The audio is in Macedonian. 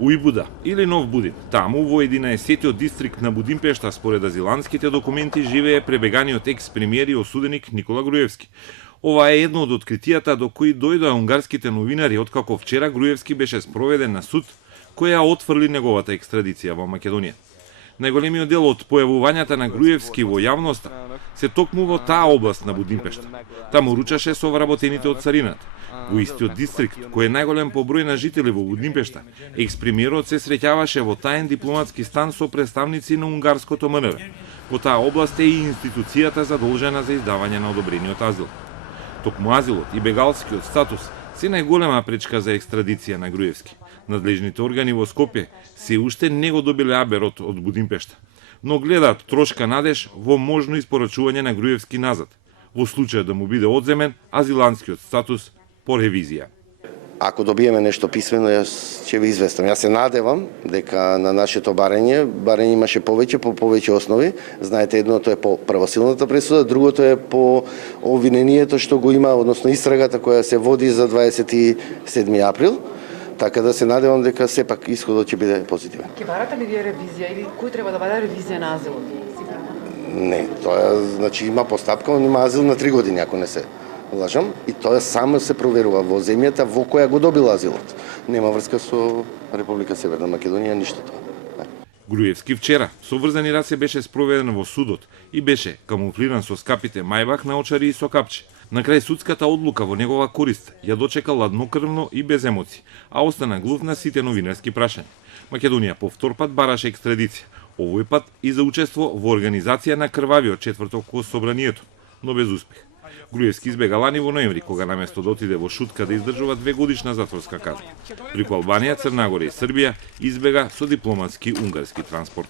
Ујбуда или Нов Будин, таму во 11-тиот дистрикт на Будимпешта според азиланските документи живее пребеганиот екс-премиер и осуденик Никола Груевски. Ова е едно од откритијата до кои дојдоа унгарските новинари откако вчера Груевски беше спроведен на суд која отфрли неговата екстрадиција во Македонија. Најголемиот дел од појавувањата на Груевски во јавноста се токму во таа област на Будимпешта. Таму ручаше со вработените од царината. Во истиот дистрикт, кој е најголем по број на жители во Будимпешта, екс-премиерот се среќаваше во таен дипломатски стан со представници на унгарското МНР. Во таа област е и институцијата задолжена за издавање на одобрениот азил. Токму азилот и бегалскиот статус се најголема пречка за екстрадиција на Груевски. Надлежните органи во Скопје се уште не го добиле аберот од Будимпешта, но гледаат трошка надеж во можно испорачување на Груевски назад, во случај да му биде одземен азиланскиот статус по ревизија. Ако добиеме нешто писмено, јас ќе ви известам. Јас се надевам дека на нашето барање имаше повеќе по повеќе основи. Знаете, едното е по правосилната пресуда, другото е по обвинението што го има, односно истрагата која се води за 27 април. Така да се надевам дека сепак исходот ќе биде позитивен. Ќе барате ли вие ревизија или кој треба да баде ревизија на азилот? Не, тоа значи има постапка, он има азил на 3 години ако не се лажам, и тоа само се проверува во земјата во која го добил азилот. Нема врска со Република Северна Македонија, ништо тоа. Груевски вчера со врзани раце беше спроведен во судот и беше камуфлиран со скапите Мајбах наочари и со капче. На крај судската одлука во негова корист ја дочека ладнокрвно и без емоции, а остана глув на сите новинарски прашања. Македонија повтор пат бараше екстрадиција, овој пат и за учество во организација на крвавиот четврток во собранието, но без успех. Груевски избега лани во ноември, кога наместо да отиде во Шутка да издржува 2-годишна затворска казна. Преку Албанија, Црна Гора и Србија избега со дипломатски унгарски транспорт.